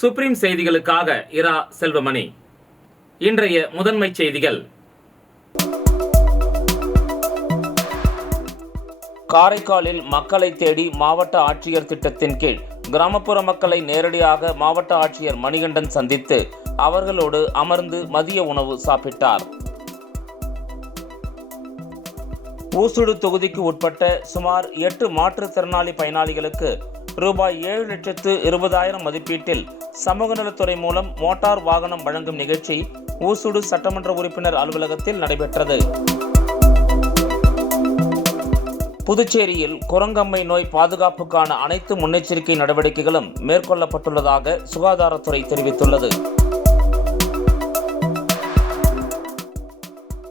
Supreme செய்திகளுக்காக இரா செல்வமணி. இன்றைய முதன்மை செய்திகள். காரைக்காலில் மக்களை தேடி மாவட்ட ஆட்சியர் திட்டத்தின் கீழ் கிராமப்புற மக்களை நேரடியாக மாவட்ட ஆட்சியர் மணிகண்டன் சந்தித்து அவர்களோடு அமர்ந்து மதிய உணவு சாப்பிட்டார். ஊசுடு தொகுதிக்கு உட்பட்ட சுமார் 8 மாற்றுத்திறனாளி பயனாளிகளுக்கு ரூபாய் 7,20,000 மதிப்பீட்டில் சமூக நலத்துறை மூலம் மோட்டார் வாகனம் வழங்கும் நிகழ்ச்சி ஊசுடு சட்டமன்ற உறுப்பினர் அலுவலகத்தில் நடைபெற்றது. புதுச்சேரியில் குரங்கம்மை நோய் பாதுகாப்புக்கான அனைத்து முன்னெச்சரிக்கை நடவடிக்கைகளும் மேற்கொள்ளப்பட்டுள்ளதாக சுகாதாரத்துறை தெரிவித்துள்ளது.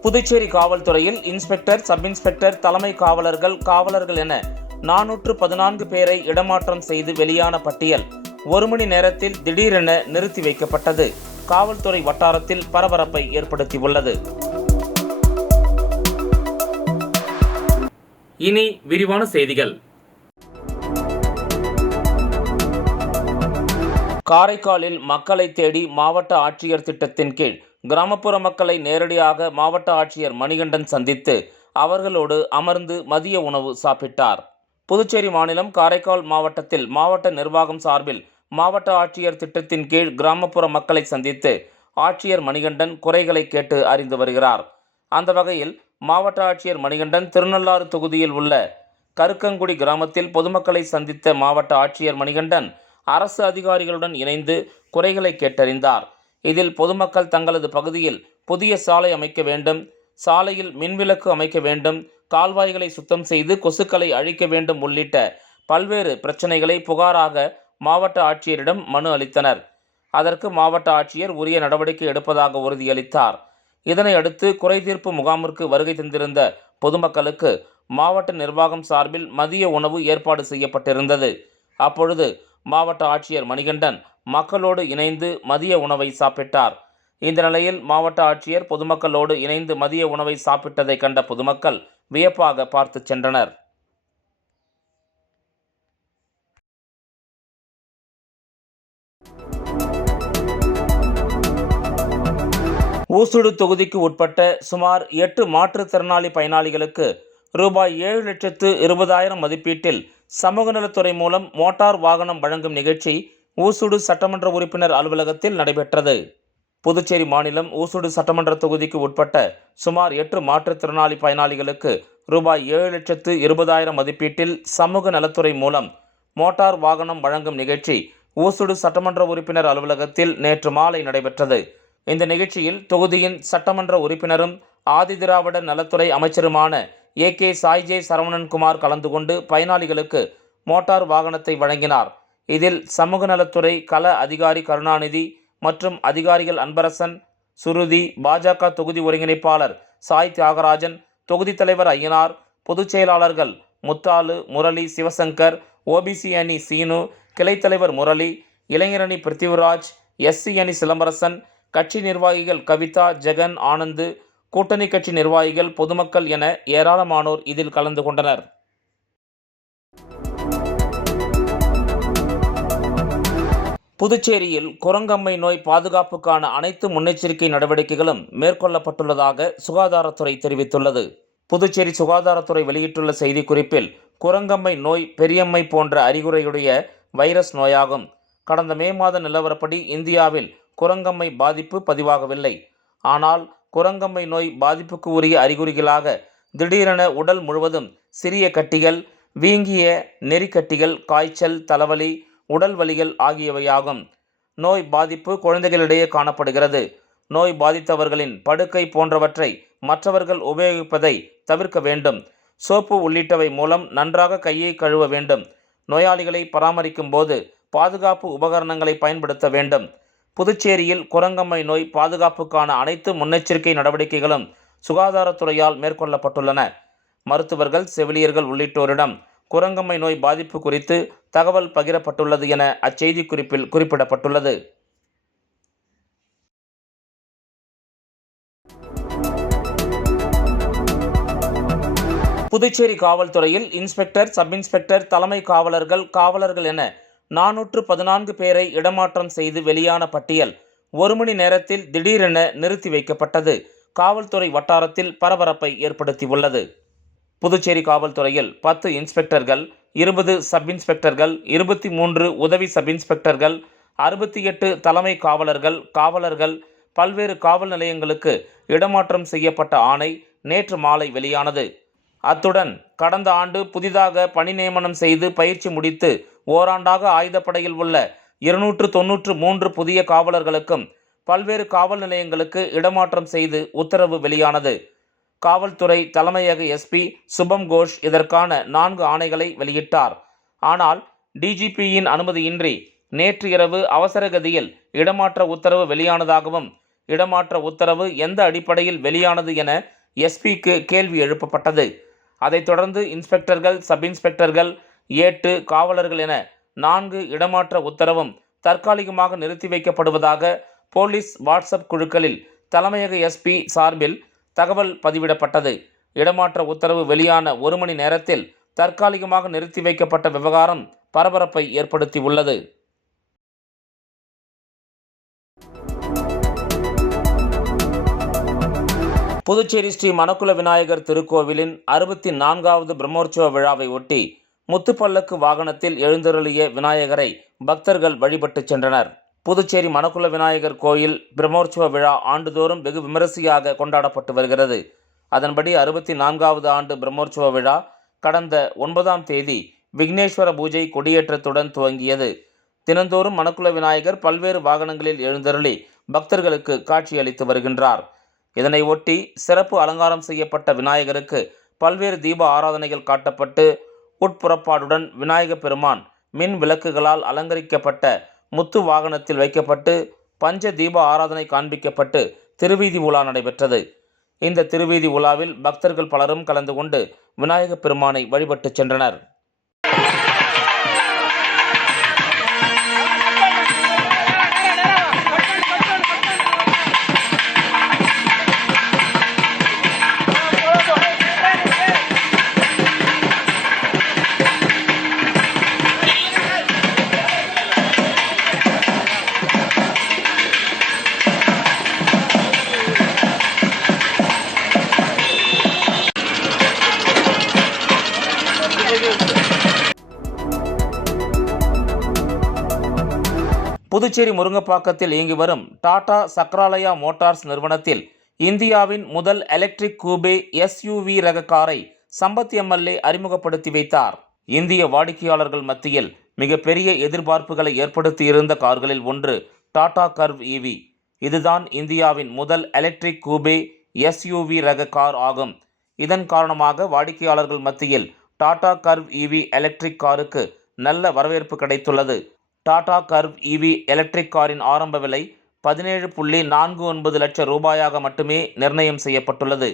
புதுச்சேரி காவல்துறையில் இன்ஸ்பெக்டர், சப் இன்ஸ்பெக்டர், தலைமை காவலர்கள் என 414 பேரை இடமாற்றம் செய்து வெளியான பட்டியல் 1 மணி நேரத்தில் திடீரென நிறுத்தி வைக்கப்பட்டது காவல்துறை வட்டாரத்தில் பரபரப்பை ஏற்படுத்தியுள்ளது. இனி விரிவான செய்திகள். காரைக்காலில் மக்களை தேடி மாவட்ட ஆட்சியர் திட்டத்தின் கீழ் கிராமப்புற மக்களை நேரடியாக மாவட்ட ஆட்சியர் மணிகண்டன் சந்தித்து அவர்களோடு அமர்ந்து மதிய உணவு சாப்பிட்டார். புதுச்சேரி மாநிலம் காரைக்கால் மாவட்டத்தில் மாவட்ட நிர்வாகம் சார்பில் மாவட்ட ஆட்சியர் திட்டத்தின் கீழ் கிராமப்புற மக்களை சந்தித்து ஆட்சியர் மணிகண்டன் குறைகளை கேட்டு அறிந்து வருகிறார். அந்த வகையில் மாவட்ட ஆட்சியர் மணிகண்டன் திருநள்ளாறு தொகுதியில் உள்ள கருக்கங்குடி கிராமத்தில் பொதுமக்களை சந்தித்த மாவட்ட ஆட்சியர் மணிகண்டன் அரசு அதிகாரிகளுடன் இணைந்து குறைகளை கேட்டறிந்தார். இதில் பொதுமக்கள் தங்களது பகுதியில் புதிய சாலை அமைக்க வேண்டும், சாலையில் மின்விளக்கு அமைக்க வேண்டும், கால்வாய்களை சுத்தம் செய்து கொசுக்களை அழிக்க வேண்டும் உள்ளிட்ட பல்வேறு பிரச்சனைகளை புகாராக மாவட்ட ஆட்சியரிடம் மனு அளித்தனர். அதற்கு மாவட்ட ஆட்சியர் உரிய நடவடிக்கை எடுப்பதாக உறுதியளித்தார். இதனை அடுத்து குறைதீர்ப்பு முகாமிற்கு வருகை தந்திருந்த பொதுமக்களுக்கு மாவட்ட நிர்வாகம் சார்பில் மதிய உணவு ஏற்பாடு செய்யப்பட்டிருந்தது. அப்பொழுது மாவட்ட ஆட்சியர் மணிகண்டன் மக்களோடு இணைந்து மதிய உணவை சாப்பிட்டார். இந்த நிலையில் மாவட்ட ஆட்சியர் பொதுமக்களோடு இணைந்து மதிய உணவை சாப்பிட்டதை கண்ட பொதுமக்கள் வியப்பாக பார்த்து சென்றனர். ஊசுடு தொகுதிக்கு உட்பட்ட சுமார் 8 மாற்றுத்திறனாளி பயனாளிகளுக்கு ரூபாய் 7,20,000 மதிப்பீட்டில் சமூக நலத்துறை மூலம் மோட்டார் வாகனம் வழங்கும் நிகழ்ச்சி ஊசுடு சட்டமன்ற உறுப்பினர் அலுவலகத்தில் நடைபெற்றது. புதுச்சேரி மாநிலம் ஊசுடு சட்டமன்ற தொகுதிக்கு உட்பட்ட சுமார் 8 மாற்றுத்திறனாளி பயனாளிகளுக்கு ரூபாய் 7,20,000 மதிப்பீட்டில் சமூக நலத்துறை மூலம் மோட்டார் வாகனம் வழங்கும் நிகழ்ச்சி ஊசுடு சட்டமன்ற உறுப்பினர் அலுவலகத்தில் நேற்று மாலை நடைபெற்றது. இந்த நிகழ்ச்சியில் தொகுதியின் சட்டமன்ற உறுப்பினரும் ஆதிதிராவிட நலத்துறை அமைச்சருமான AK சாய்ஜே சரவணன்குமார் கலந்து கொண்டு பயனாளிகளுக்கு மோட்டார் வாகனத்தை வழங்கினார். இதில் சமூக நலத்துறை கள அதிகாரி கருணாநிதி மற்றும் அதிகாரிகள் அன்பரசன், சுருதி, பாஜக தொகுதி ஒருங்கிணைப்பாளர் சாய் தியாகராஜன், தொகுதி தலைவர் ஐயனார், பொதுச் செயலாளர்கள் முத்தாலு, முரளி, சிவசங்கர், OBC அணி சீனு, கிளைத்தலைவர் முரளி, இளைஞரணி பிருத்திவிராஜ், SC அணி சிலம்பரசன், கட்சி நிர்வாகிகள் கவிதா, ஜெகன், ஆனந்து, கூட்டணி கட்சி நிர்வாகிகள், பொதுமக்கள் என ஏராளமானோர் இதில் கலந்து கொண்டனர். புதுச்சேரியில் குரங்கம்மை நோய் பாதுகாப்புக்கான அனைத்து முன்னெச்சரிக்கை நடவடிக்கைகளும் மேற்கொள்ளப்பட்டுள்ளதாக சுகாதாரத்துறை தெரிவித்துள்ளது. புதுச்சேரி சுகாதாரத்துறை வெளியிட்டுள்ள செய்திக்குறிப்பில் குரங்கம்மை நோய் பெரியம்மை போன்ற அறிகுறியுடைய வைரஸ் நோயாகும். கடந்த மே மாத நிலவரப்படி இந்தியாவில் குரங்கம்மை பாதிப்பு பதிவாகவில்லை. ஆனால் குரங்கம்மை நோய் பாதிப்புக்கு உரிய அறிகுறிகளாக திடீரென உடல் முழுவதும் சிறிய கட்டிகள், வீங்கிய நெறிக்கட்டிகள், காய்ச்சல், தலைவலி, உடல் வலிகள் ஆகியவையாகும். நோய் பாதிப்பு குழந்தைகளிடையே காணப்படுகிறது. நோய் பாதித்தவர்களின் படுக்கை போன்றவற்றை மற்றவர்கள் உபயோகிப்பதை தவிர்க்க வேண்டும். சோப்பு உள்ளிட்டவை மூலம் நன்றாக கையை கழுவ வேண்டும். நோயாளிகளை பராமரிக்கும் போது பாதுகாப்பு உபகரணங்களை பயன்படுத்த வேண்டும். புதுச்சேரியில் குரங்கம்மை நோய் பாதுகாப்புக்கான அனைத்து முன்னெச்சரிக்கை நடவடிக்கைகளும் சுகாதாரத்துறையால் மேற்கொள்ளப்பட்டுள்ளன. மருத்துவர்கள், செவிலியர்கள் உள்ளிட்டோரிடம் குரங்கம்மை நோய் பாதிப்பு குறித்து தகவல் பகிரப்பட்டுள்ளது என அச்செய்தி குறிப்பில் குறிப்பிடப்பட்டுள்ளது. புதுச்சேரி காவல்துறையில் இன்ஸ்பெக்டர், சப் இன்ஸ்பெக்டர், தலைமை காவலர்கள் என 414 பேரை இடமாற்றம் செய்து வெளியான பட்டியல் 1 மணி நேரத்தில் திடீரென நிறுத்தி வைக்கப்பட்டது காவல்துறை வட்டாரத்தில் பரபரப்பை ஏற்படுத்தியுள்ளது. புதுச்சேரி காவல்துறையில் 10 இன்ஸ்பெக்டர்கள், 20 சப் இன்ஸ்பெக்டர்கள், 23 உதவி சப் இன்ஸ்பெக்டர்கள், 68 தலைமை காவலர்கள், பல்வேறு காவல் நிலையங்களுக்கு இடமாற்றம் செய்யப்பட்ட ஆணை நேற்று மாலை வெளியானது. அத்துடன் கடந்த ஆண்டு புதிதாக பணி நியமனம் செய்து பயிற்சி முடித்து ஓராண்டாக ஆயுதப்படையில் உள்ள 293 புதிய காவலர்களுக்கும் பல்வேறு காவல் நிலையங்களுக்கு இடமாற்றம் செய்து உத்தரவு வெளியானது. காவல்துறை தலைமையக எஸ்பி சுபம் கோஷ் இதற்கான 4 ஆணைகளை வெளியிட்டார். ஆனால் டிஜிபியின் அனுமதியின்றி நேற்று இரவு அவசரகதியில் இடமாற்ற உத்தரவு வெளியானதாகவும், இடமாற்ற உத்தரவு எந்த அடிப்படையில் வெளியானது என எஸ்பிக்கு கேள்வி எழுப்பப்பட்டது. அதைத் தொடர்ந்து இன்ஸ்பெக்டர்கள், சப் இன்ஸ்பெக்டர்கள், ஏட்டு காவலர்கள் என 4 இடமாற்ற உத்தரவும் தற்காலிகமாக நிறுத்தி வைக்கப்படுவதாக போலீஸ் வாட்ஸ்அப் குழுக்களில் தலைமையக எஸ்பி சார்பில் தகவல் பதிவிடப்பட்டது. இடமாற்ற உத்தரவு வெளியான 1 மணி நேரத்தில் தற்காலிகமாக நிறுத்தி வைக்கப்பட்ட விவகாரம் பரபரப்பை ஏற்படுத்தியுள்ளது. புதுச்சேரி ஸ்ரீ மணக்குள விநாயகர் திருக்கோவிலின் 64வது பிரம்மோற்சவ விழாவை ஒட்டி முத்துப்பல்லக்கு வாகனத்தில் எழுந்தருளிய விநாயகரை பக்தர்கள் வழிபட்டு சென்றனர். புதுச்சேரி மணக்குள விநாயகர் கோயில் பிரம்மோற்சவ விழா ஆண்டுதோறும் வெகு விமரிசையாக கொண்டாடப்பட்டு வருகிறது. அதன்படி 64வது ஆண்டு பிரம்மோற்சவ விழா கடந்த 9ஆம் தேதி விக்னேஸ்வர பூஜை கொடியேற்றத்துடன் துவங்கியது. தினந்தோறும் மணக்குள விநாயகர் பல்வேறு வாகனங்களில் எழுந்தருளி பக்தர்களுக்கு காட்சியளித்து வருகின்றார். இதனை ஒட்டி சிறப்பு அலங்காரம் செய்யப்பட்ட விநாயகருக்கு பல்வேறு தீப ஆராதனைகள் காட்டப்பட்டு உட்புறப்பாடுடன் விநாயக பெருமான் மின் விளக்குகளால் அலங்கரிக்கப்பட்ட முத்து வாகனத்தில் வைக்கப்பட்டு பஞ்ச தீப ஆராதனை காண்பிக்கப்பட்டு திருவீதி உலா நடைபெற்றது. இந்த திருவீதி உலாவில் பக்தர்கள் பலரும் கலந்து கொண்டு விநாயக பெருமானை வழிபட்டு சென்றனர். புதுச்சேரி முருங்கப்பாக்கத்தில் இயங்கி வரும் டாடா சக்ராலயா மோட்டார்ஸ் நிறுவனத்தில் இந்தியாவின் முதல் எலக்ட்ரிக் கூபே SUV ரக காரை சம்பத் MLA அறிமுகப்படுத்தி வைத்தார். இந்திய வாடிக்கையாளர்கள் மத்தியில் மிகப்பெரிய எதிர்பார்ப்புகளை ஏற்படுத்தியிருந்த கார்களில் ஒன்று டாடா கர்வ் EV. இதுதான் இந்தியாவின் முதல் எலக்ட்ரிக் கூபே SUV ரக கார் ஆகும். இதன் காரணமாக வாடிக்கையாளர்கள் மத்தியில் டாடா கர்வ் EV எலக்ட்ரிக் காருக்கு நல்ல வரவேற்பு கிடைத்துள்ளது. டாடா கர்வ் EV எலக்ட்ரிக் காரின் ஆரம்ப விலை 17.49 லட்சம் ரூபாயாக மட்டுமே நிர்ணயம் செய்யப்பட்டுள்ளது.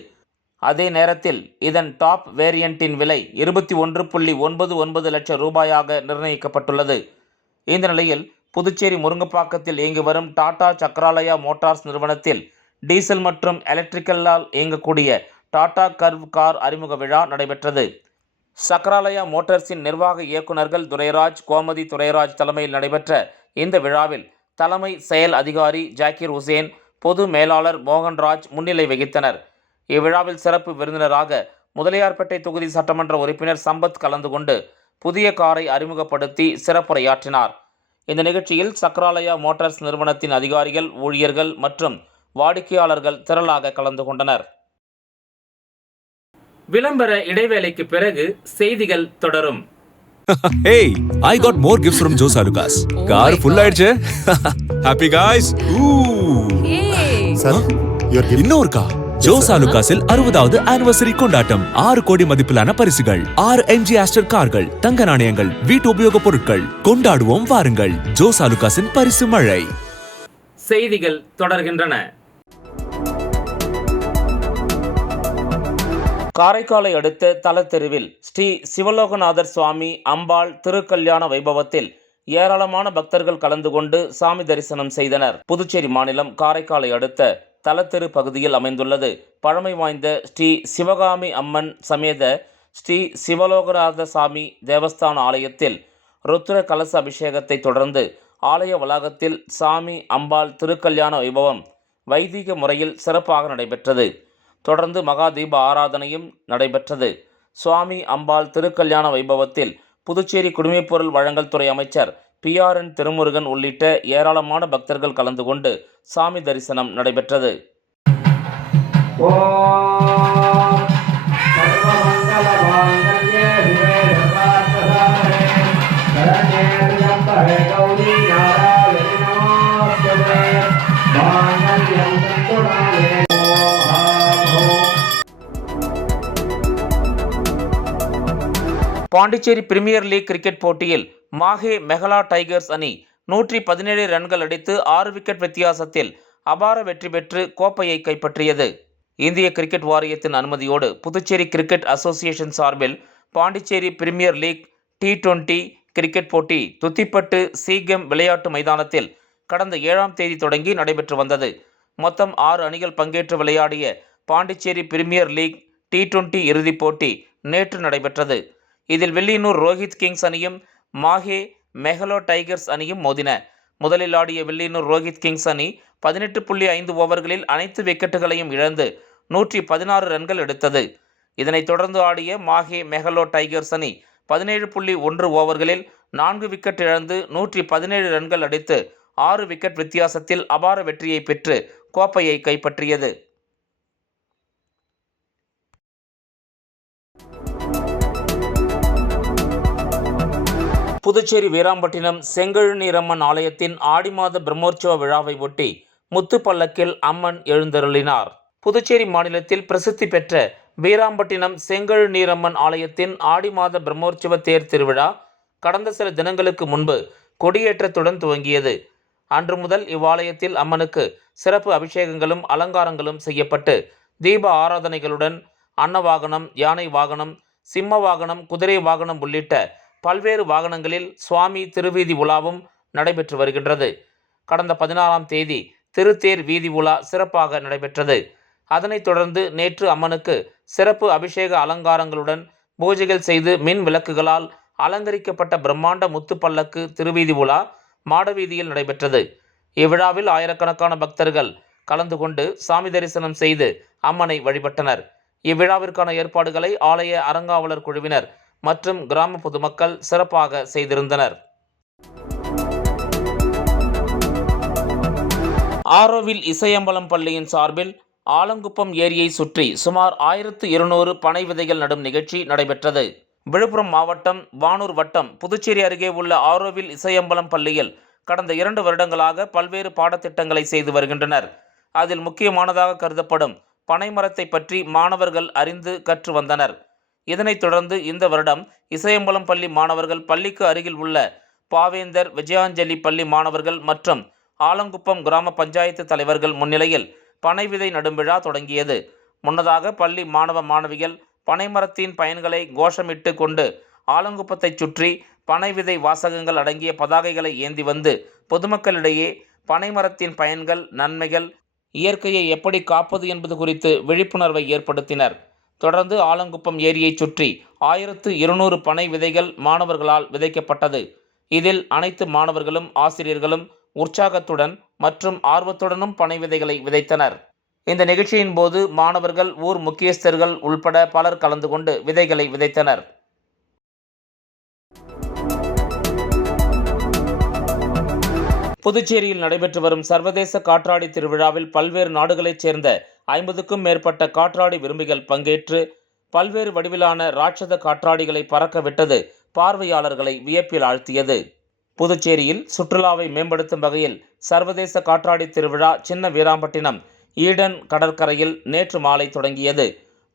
அதே நேரத்தில் இதன் டாப் வேரியண்டின் விலை 21.99 லட்சம் ரூபாயாக நிர்ணயிக்கப்பட்டுள்ளது. இந்த நிலையில் புதுச்சேரி முருங்கப்பாக்கத்தில் இயங்கி வரும் டாடா சக்ராலயா மோட்டார்ஸ் நிறுவனத்தில் டீசல் மற்றும் எலக்ட்ரிக்கலால் இயங்கக்கூடிய டாடா கர்வ் கார் அறிமுக விழா நடைபெற்றது. சக்ராலயா மோட்டார்ஸின் நிர்வாக இயக்குநர்கள் துரைராஜ், கோமதி துரைராஜ் தலைமையில் நடைபெற்ற இந்த விழாவில் தலைமை செயல் அதிகாரி ஜாக்கிர் உசேன், பொது மேலாளர் மோகன்ராஜ் முன்னிலை வகித்தனர். இவ்விழாவில் சிறப்பு விருந்தினராக முதலியார்பேட்டை தொகுதி சட்டமன்ற உறுப்பினர் சம்பத் கலந்து கொண்டு புதிய காரை அறிமுகப்படுத்தி சிறப்புரையாற்றினார். இந்த நிகழ்ச்சியில் சக்ராலயா மோட்டார்ஸ் நிறுவனத்தின் அதிகாரிகள், ஊழியர்கள் மற்றும் வாடிக்கையாளர்கள் திரளாக கலந்து கொண்டனர். விளம்பர இடைவேளைக்கு பிறகு செய்திகள் தொடரும். Hey, I got more gifts from Joe Salukas. Car full ஆயிடுச்சு. Happy guys. Sir, your gift. இன்னொரு கார். ஜோ சாலுகாஸில் 60வது ஆனிவர்சரி கொண்டாட்டம். 6 கோடி மதிப்பிலான பரிசுகள், 6 MG ஆஸ்டர் கார்கள், தங்க நாணயங்கள், வீட்டு உபயோகப் பொருட்கள். கொண்டாடுவோம் வாருங்கள். ஜோ சாலுகாஸின் பரிசு மழை. செய்திகள் தொடர்கின்றன. காரைக்காலை அடுத்த தலத்தெருவில் ஸ்ரீ சிவலோகநாதர் சுவாமி அம்பாள் திருக்கல்யாண வைபவத்தில் ஏராளமான பக்தர்கள் கலந்து கொண்டு சாமி தரிசனம் செய்தனர். புதுச்சேரி மாநிலம் காரைக்காலை அடுத்த தலத்தெரு பகுதியில் அமைந்துள்ளது பழமை வாய்ந்த ஸ்ரீ சிவகாமி அம்மன் சமேத ஸ்ரீ சிவலோகநாத சாமி தேவஸ்தான ஆலயத்தில் ருத்ர கலச அபிஷேகத்தை தொடர்ந்து ஆலய வளாகத்தில் சாமி அம்பாள் திருக்கல்யாண வைபவம் வைதிக முறையில் சிறப்பாக நடைபெற்றது. தொடர்ந்து மகா தீப ஆராதனையும் நடைபெற்றது. சுவாமி அம்பாள் திருக்கல்யாண வைபவத்தில் புதுச்சேரி குடிமைப்பொருள் வழங்கல் துறை அமைச்சர் PRN திருமுருகன் உள்ளிட்ட ஏராளமான பக்தர்கள் கலந்து கொண்டு சாமி தரிசனம் நடைபெற்றது. பாண்டிச்சேரி பிரீமியர் லீக் கிரிக்கெட் போட்டியில் மாஹே மெகலா டைகர்ஸ் அணி 117 ரன்கள் அடித்து 6 விக்கெட் வித்தியாசத்தில் அபார வெற்றி பெற்று கோப்பையை கைப்பற்றியது. இந்திய கிரிக்கெட் வாரியத்தின் அனுமதியோடு புதுச்சேரி கிரிக்கெட் அசோசியேஷன் சார்பில் Pondicherry premier league T20 cricket போட்டி துத்திப்பட்டு சீகெம் விளையாட்டு மைதானத்தில் கடந்த 7ஆம் தேதி தொடங்கி நடைபெற்று வந்தது. மொத்தம் 6 அணிகள் பங்கேற்று விளையாடிய பாண்டிச்சேரி பிரீமியர் லீக் T20 இறுதிப் போட்டி நேற்று நடைபெற்றது. இதில் வில்லியனூர் ரோஹித் கிங்ஸ் அணியும் மாஹே மெகலோ டைகர்ஸ் அணியும் மோதின. முதலில் ஆடிய வில்லியனூர் ரோஹித் கிங்ஸ் அணி 18.5 ஓவர்களில் அனைத்து விக்கெட்டுகளையும் இழந்து 116 ரன்கள் எடுத்தது. இதனைத் தொடர்ந்து ஆடிய மாஹே மெகலோ டைகர்ஸ் அணி 17.1 ஓவர்களில் 4 விக்கெட் இழந்து 117 ரன்கள் அடித்து 6 விக்கெட் வித்தியாசத்தில் அபார வெற்றியை பெற்று கோப்பையை கைப்பற்றியது. புதுச்சேரி வீராம்பட்டினம் செங்கழுநீரம்மன் ஆலயத்தின் ஆடி மாத பிரம்மோற்சவ விழாவை ஒட்டி முத்துப்பல்லக்கில் அம்மன் எழுந்தருளினார். புதுச்சேரி மாநிலத்தில் பிரசித்தி பெற்ற வீராம்பட்டினம் செங்கழுநீரம்மன் ஆலயத்தின் ஆடி மாத பிரம்மோற்சவ தேர் திருவிழா கடந்த சில தினங்களுக்கு முன்பு கொடியேற்றத்துடன் துவங்கியது. அன்று முதல் இவ்வாலயத்தில் அம்மனுக்கு சிறப்பு அபிஷேகங்களும் அலங்காரங்களும் செய்யப்பட்டு தீப ஆராதனைகளுடன் அன்னவாகனம், யானை வாகனம், சிம்ம வாகனம், குதிரை வாகனம் உள்ளிட்ட பல்வேறு வாகனங்களில் சுவாமி திருவீதி உலாவும் நடைபெற்று வருகின்றது. கடந்த 16ஆம் தேதி திருத்தேர் வீதி உலா சிறப்பாக நடைபெற்றது. அதனைத் தொடர்ந்து நேற்று அம்மனுக்கு சிறப்பு அபிஷேக அலங்காரங்களுடன் பூஜைகள் செய்து மின் விளக்குகளால் அலங்கரிக்கப்பட்ட பிரம்மாண்ட முத்துப்பல்லக்கு திருவீதி உலா மாடவீதியில் நடைபெற்றது. இவ்விழாவில் ஆயிரக்கணக்கான பக்தர்கள் கலந்து கொண்டு சாமி தரிசனம் செய்து அம்மனை வழிபட்டனர். இவ்விழாவிற்கான ஏற்பாடுகளை ஆலய அறங்காவலர் குழுவினர் மற்றும் கிராம பொதுமக்கள் சிறப்பாக செய்திருந்தனர். ஆரோவில் இசையம்பலம் பள்ளியின் சார்பில் ஆலங்குப்பம் ஏரியை சுற்றி சுமார் 1200 பனை விதைகள் நடும் நிகழ்ச்சி நடைபெற்றது. விழுப்புரம் மாவட்டம் வானூர் வட்டம் புதுச்சேரி அருகே உள்ள ஆரோவில் இசையம்பலம் பள்ளியில் கடந்த 2 வருடங்களாக பல்வேறு பாடத்திட்டங்களை செய்து வருகின்றனர். அதில் முக்கியமானதாக கருதப்படும் பனை மரத்தை பற்றி மாணவர்கள் அறிந்து கற்று வந்தனர். இதனைத் தொடர்ந்து இந்த வருடம் இசையம்பலம் பள்ளி மாணவர்கள் பள்ளிக்கு அருகில் உள்ள பாவேந்தர் விஜயாஞ்சலி பள்ளி மாணவர்கள் மற்றும் ஆலங்குப்பம் கிராம பஞ்சாயத்து தலைவர்கள் முன்னிலையில் பனை விதை நடும் விழா தொடங்கியது. முன்னதாக பள்ளி மாணவ மாணவிகள் பனைமரத்தின் பயன்களை கோஷமிட்டு கொண்டு ஆலங்குப்பத்தை சுற்றி பனை விதை வாசகங்கள் அடங்கிய பதாகைகளை ஏந்தி வந்து பொதுமக்களிடையே பனைமரத்தின் பயன்கள், நன்மைகள், இயற்கையை எப்படி காப்பது என்பது குறித்து விழிப்புணர்வை ஏற்படுத்தினர். தொடர்ந்து ஆலங்குப்பம் ஏரியை சுற்றி 1200 பனை விதைகள் மாணவர்களால் விதைக்கப்பட்டது. இதில் அனைத்து மாணவர்களும் ஆசிரியர்களும் உற்சாகத்துடன் மற்றும் ஆர்வத்துடனும் பனை விதைகளை விதைத்தனர். இந்த நிகழ்ச்சியின் போது மாணவர்கள், ஊர் முக்கியஸ்தர்கள் உள்பட பலர் கலந்து கொண்டு விதைகளை விதைத்தனர். புதுச்சேரியில் நடைபெற்று வரும் சர்வதேச காற்றாடி திருவிழாவில் பல்வேறு நாடுகளைச் சேர்ந்த 50க்கும் மேற்பட்ட காற்றாடி விரும்பிகள் பங்கேற்று பல்வேறு வடிவிலான ராட்சத காற்றாடிகளை பறக்க விட்டது பார்வையாளர்களை வியப்பில் ஆழ்த்தியது. புதுச்சேரியில் சுற்றுலாவை மேம்படுத்தும் வகையில் சர்வதேச காற்றாடி திருவிழா சின்ன வீராம்பட்டினம் ஈடன் கடற்கரையில் நேற்று மாலை தொடங்கியது.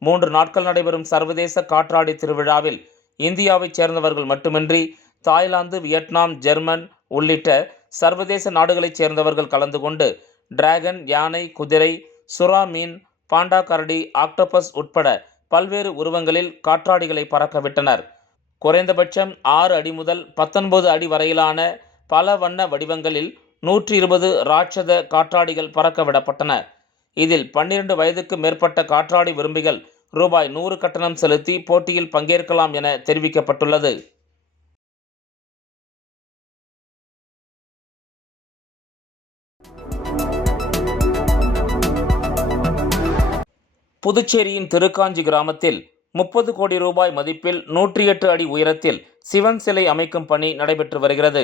3 நாட்கள் நடைபெறும் சர்வதேச காற்றாடி திருவிழாவில் இந்தியாவைச் சேர்ந்தவர்கள் மட்டுமின்றி தாய்லாந்து, வியட்நாம், ஜெர்மன் உள்ளிட்ட சர்வதேச நாடுகளைச் சேர்ந்தவர்கள் கலந்து கொண்டு டிராகன், யானை, குதிரை, சுறா மீன், பாண்டா கரடி, ஆக்டோபஸ் உட்பட பல்வேறு உருவங்களில் காற்றாடிகளை பறக்க விட்டனர். குறைந்தபட்சம் 6 அடி முதல் 19 அடி வரையிலான பல வண்ண வடிவங்களில் 120 ராட்சத காற்றாடிகள் பறக்க விடப்பட்டன. இதில் 12 வயதுக்கு மேற்பட்ட காற்றாடி விரும்பிகள் ரூபாய் 100 கட்டணம் செலுத்தி போட்டியில் பங்கேற்கலாம் என தெரிவிக்கப்பட்டுள்ளது. புதுச்சேரியின் திருக்காஞ்சி கிராமத்தில் 30 கோடி ரூபாய் மதிப்பில் 108 அடி உயரத்தில் சிவன் சிலை அமைக்கும் பணி நடைபெற்று வருகிறது.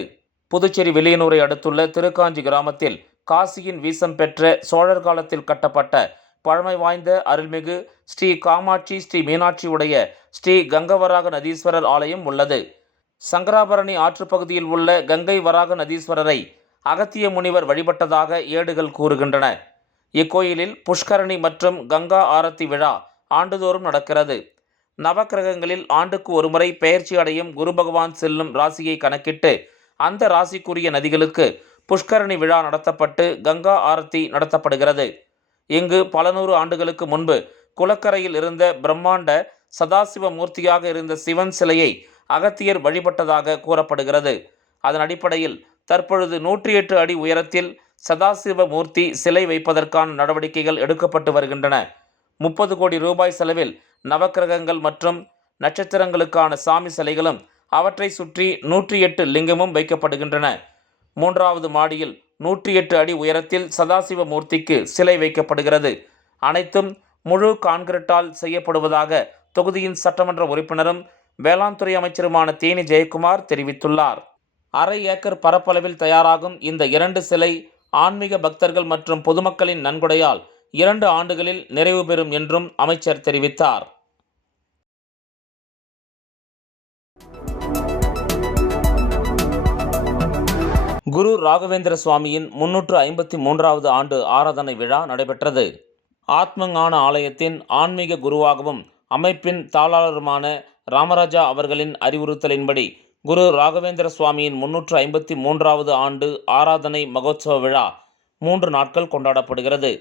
புதுச்சேரி வில்லியனூரை அடுத்துள்ள திருக்காஞ்சி கிராமத்தில் காசியின் வீசம் பெற்ற சோழர் காலத்தில் கட்டப்பட்ட பழமை வாய்ந்த அருள்மிகு ஸ்ரீ காமாட்சி ஸ்ரீ மீனாட்சி உடைய ஸ்ரீ கங்கவராக நதீஸ்வரர் ஆலயம் உள்ளது. சங்கராபரணி ஆற்றுப்பகுதியில் உள்ள கங்கை வராக நதீஸ்வரரை அகத்திய முனிவர் வழிபட்டதாக ஏடுகள் கூறுகின்றன. இக்கோயிலில் புஷ்கரணி மற்றும் கங்கா ஆரத்தி விழா ஆண்டுதோறும் நடக்கிறது. நவக்கிரகங்களில் ஆண்டுக்கு ஒருமுறை பெயர்ச்சி அடையும் குரு பகவான் செல்லும் ராசியை கணக்கிட்டு அந்த ராசிக்குரிய நதிகளுக்கு புஷ்கரணி விழா நடத்தப்பட்டு கங்கா ஆரத்தி நடத்தப்படுகிறது. இங்கு பல நூறு ஆண்டுகளுக்கு முன்பு குளக்கரையில் இருந்த பிரம்மாண்ட சதாசிவ மூர்த்தியாக இருந்த சிவன் சிலையை அகத்தியர் வழிபட்டதாக கூறப்படுகிறது. அதன் அடிப்படையில் தற்பொழுது 108 அடி உயரத்தில் சதாசிவ மூர்த்தி சிலை வைப்பதற்கான நடவடிக்கைகள் எடுக்கப்பட்டு வருகின்றன. 30 கோடி ரூபாய் செலவில் நவக்கிரகங்கள் மற்றும் நட்சத்திரங்களுக்கான சாமி சிலைகளும் அவற்றை சுற்றி 108 லிங்கமும் வைக்கப்படுகின்றன. 3வது மாடியில் 108 அடி உயரத்தில் சதாசிவ மூர்த்திக்கு சிலை வைக்கப்படுகிறது. அனைத்தும் முழு கான்கிரீட்டால் செய்யப்படுவதாக தொகுதியின் சட்டமன்ற உறுப்பினரும் வேளாண் துறை அமைச்சருமான தேனி ஜெயக்குமார் தெரிவித்துள்ளார். 1/2 ஏக்கர் பரப்பளவில் தயாராகும் இந்த 2 சிலை ஆன்மீக பக்தர்கள் மற்றும் பொதுமக்களின் நன்கொடையால் 2 ஆண்டுகளில் நிறைவு பெறும் என்றும் அமைச்சர் தெரிவித்தார். குரு ராகவேந்திர சுவாமியின் 353வது ஆண்டு ஆராதனை விழா நடைபெற்றது. ஆத்மஞான ஆலயத்தின் ஆன்மீக குருவாகவும் அமைப்பின் தாளாளருமான ராமராஜா அவர்களின் அறிவுறுத்தலின்படி குரு ராகவேந்திர சுவாமியின் 353வது ஆண்டு ஆராதனை மகோத்சவ விழா 3 நாட்கள் கொண்டாடப்படுகிறது.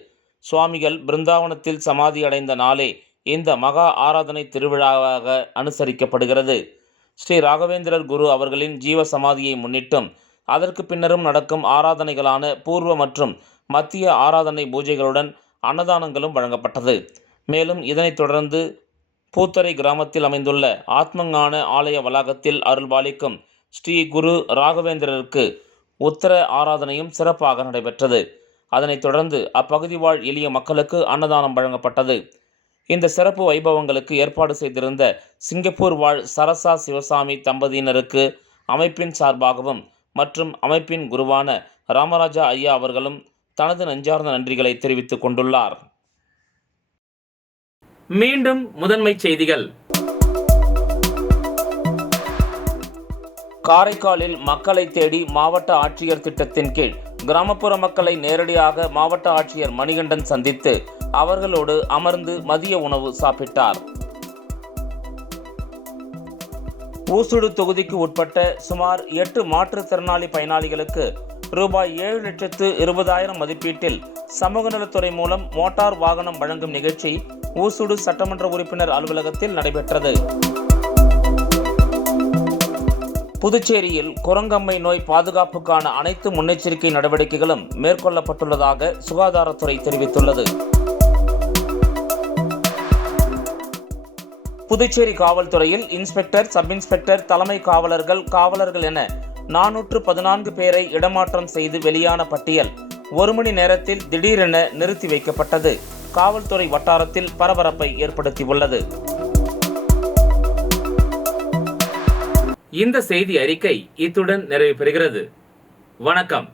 சுவாமிகள் பிருந்தாவனத்தில் சமாதி அடைந்த நாளே இந்த மகா ஆராதனை திருவிழாவாக அனுசரிக்கப்படுகிறது. ஸ்ரீ ராகவேந்திரர் குரு அவர்களின் ஜீவ சமாதியை முன்னிட்டும் அதற்கு பின்னரும் நடக்கும் ஆராதனைகளான பூர்வ மற்றும் மத்திய ஆராதனை பூஜைகளுடன் அன்னதானங்களும் வழங்கப்பட்டது. மேலும் இதனைத் தொடர்ந்து பூத்தரை கிராமத்தில் அமைந்துள்ள ஆத்மஞான ஆலய வளாகத்தில் அருள்பாலிக்கும் ஸ்ரீ குரு ராகவேந்திரருக்கு உத்தர ஆராதனையும் சிறப்பாக நடைபெற்றது. அதனைத் தொடர்ந்து அப்பகுதி வாழ் எளிய மக்களுக்கு அன்னதானம் வழங்கப்பட்டது. இந்த சிறப்பு வைபவங்களுக்கு ஏற்பாடு செய்திருந்த சிங்கப்பூர் வாழ் சரசா சிவசாமி தம்பதியினருக்கு அமைப்பின் சார்பாகவும் மற்றும் அமைப்பின் குருவான ராமராஜா ஐயா அவர்களும் தனது நெஞ்சார்ந்த நன்றிகளை தெரிவித்துக் கொண்டுள்ளார். மீண்டும் முதன்மை செய்திகள். காரைக்காலில் மக்களை தேடி மாவட்ட ஆட்சியர் திட்டத்தின் கீழ் கிராமப்புற மக்களை நேரடியாக மாவட்ட ஆட்சியர் மணிகண்டன் சந்தித்து அவர்களோடு அமர்ந்து மதிய உணவு சாப்பிட்டார். ஊசுடு தொகுதிக்கு உட்பட்ட சுமார் 8 மாற்றுத்திறனாளி பயனாளிகளுக்கு ரூபாய் 7,20,000 மதிப்பீட்டில் சமூக நலத்துறை மூலம் மோட்டார் வாகனம் வழங்கும் நிகழ்ச்சி ஊசுடு சட்டமன்ற உறுப்பினர் அலுவலகத்தில் நடைபெற்றது. புதுச்சேரியில் குரங்கம்மை நோய் பாதுகாப்புக்கான அனைத்து முன்னெச்சரிக்கை நடவடிக்கைகளும் மேற்கொள்ளப்பட்டுள்ளதாக சுகாதாரத்துறை தெரிவித்துள்ளது. புதுச்சேரி காவல்துறையில் இன்ஸ்பெக்டர், சப் இன்ஸ்பெக்டர், தலைமை காவலர்கள் என 414 பேரை இடமாற்றம் செய்து வெளியான பட்டியல் 1 மணி நேரத்தில் திடீரென நிறுத்தி வைக்கப்பட்டது காவல்துறை வட்டாரத்தில் பரபரப்பை ஏற்படுத்தியுள்ளது. இந்த செய்தி அறிக்கை இத்துடன் நிறைவு பெறுகிறது. வணக்கம்.